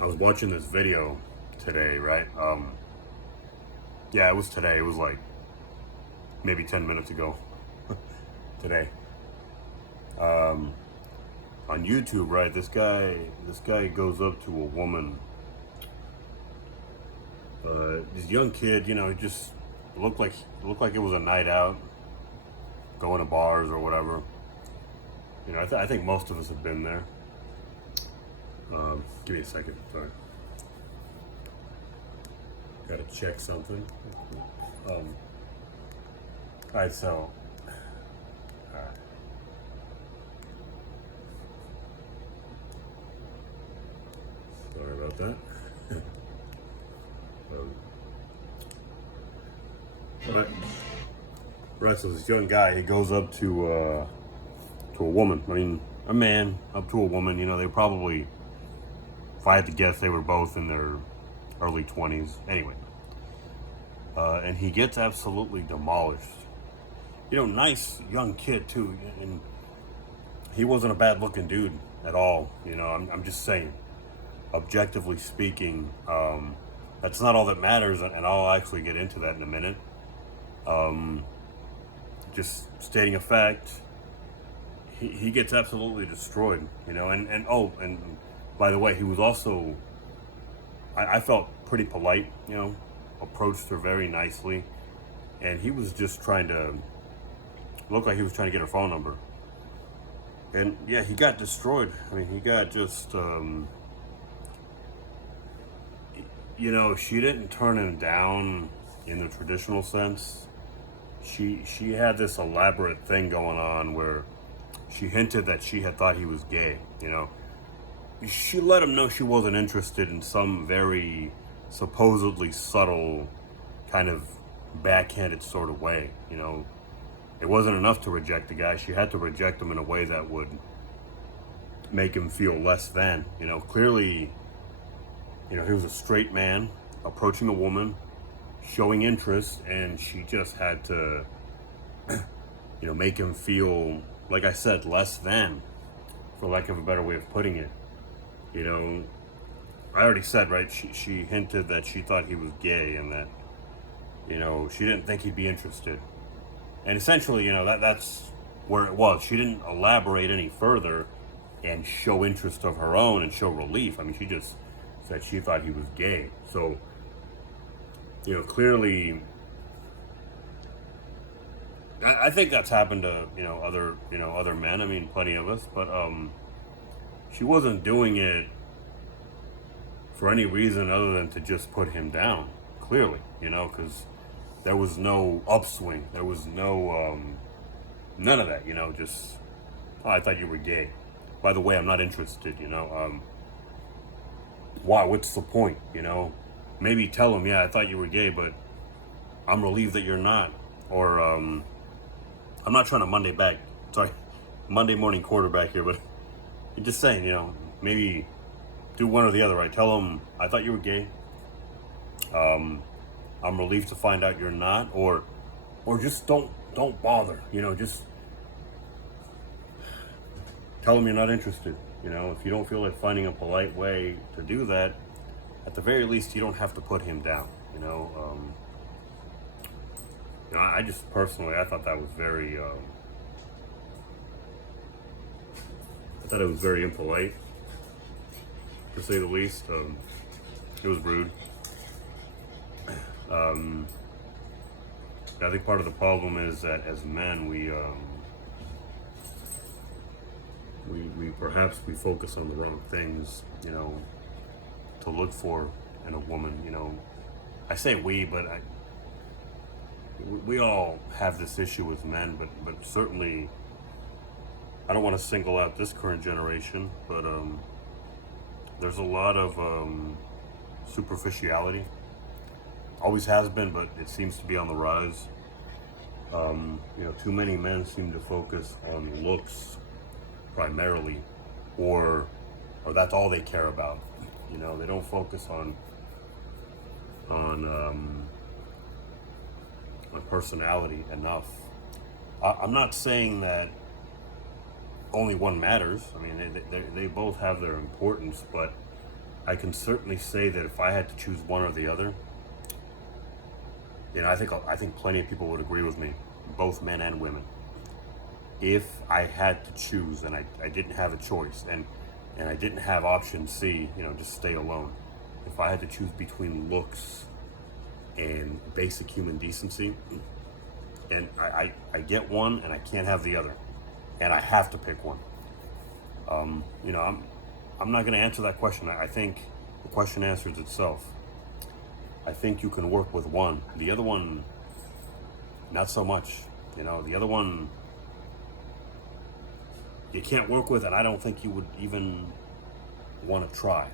I was watching this video today, right? Yeah, it was today. It was like maybe 10 minutes ago today. Um, on YouTube, right? This guy goes up to a woman. This young kid, he just looked like it was a night out, going to bars or whatever. I think most of us have been there. Give me a second. Sorry, gotta check something. All right, so all right. Sorry about that. um, right, right. So this young guy, he goes up to a woman. I mean, a man up to a woman. They probably, if I had to guess, they were both in their early 20s. Anyway, and he gets absolutely demolished. Nice young kid too, and he wasn't a bad-looking dude at all. I'm just saying, objectively speaking, that's not all that matters, and I'll actually get into that in a minute. Just stating a fact, he gets absolutely destroyed. And by the way, he was also, I felt pretty polite. Approached her very nicely, and he was just trying to look like he was trying to get her phone number. And yeah, he got destroyed. I mean, he got just, she didn't turn him down in the traditional sense. She had this elaborate thing going on where she hinted that she had thought he was gay. She let him know she wasn't interested in some very supposedly subtle, kind of backhanded sort of way. It wasn't enough to reject the guy. She had to reject him in a way that would make him feel less than. Clearly, he was a straight man approaching a woman, showing interest, and she just had to, make him feel, like I said, less than, for lack of a better way of putting it. I already said, right, she hinted that she thought he was gay and that, she didn't think he'd be interested. And essentially, that's where it was. She didn't elaborate any further and show interest of her own and show relief. I mean, she just said she thought he was gay. So, clearly, I think that's happened to, other men. I mean, plenty of us. But she wasn't doing it for any reason other than to just put him down, clearly, because there was no upswing. There was no, none of that, just, oh, I thought you were gay. By the way, I'm not interested, why, what's the point, Maybe tell him, yeah, I thought you were gay, but I'm relieved that you're not. Or, I'm not trying to Monday morning quarterback here, but I'm just saying, maybe do one or the other, right? Tell him, I thought you were gay. I'm relieved to find out you're not, or just don't bother. Just tell them you're not interested. If you don't feel like finding a polite way to do that, at the very least, you don't have to put him down. I just personally, I thought that was very, I thought it was very impolite, to say the least. It was rude. I think part of the problem is that as men, we perhaps we focus on the wrong things, to look for in a woman. I say we, but we all have this issue as men, but certainly, I don't want to single out this current generation, but there's a lot of superficiality. Always has been, but it seems to be on the rise. Too many men seem to focus on looks primarily, or that's all they care about. They don't focus on personality enough. I'm not saying that only one matters. I mean, they both have their importance, but I can certainly say that if I had to choose one or the other, I think plenty of people would agree with me, both men and women. If I had to choose and I didn't have a choice and I didn't have option C, just stay alone. If I had to choose between looks and basic human decency, and I get one and I can't have the other, and I have to pick one. I'm not going to answer that question. I think the question answers itself. I think you can work with one. The other one, not so much. The other one you can't work with, and I don't think you would even want to try.